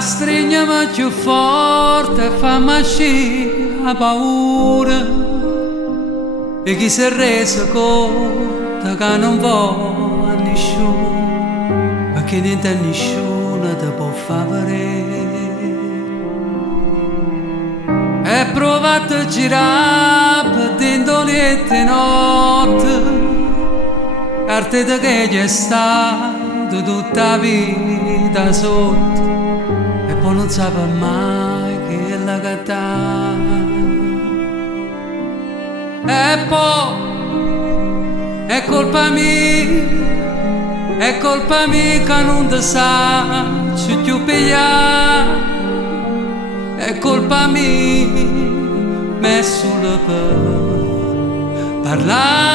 Stringiami più forte e fammi uscire la paura. E chi si è reso conto che non vuole a nessuno, perché niente a nessuno ti può far vedere. E provate a girare per dentro le notte, carte da che c'è stato tutta la vita sotto, e poi non sape mai che è la catena. E poi è colpa mia che non ti saccio più pigliare. È colpa mia, ma è solo per parlare.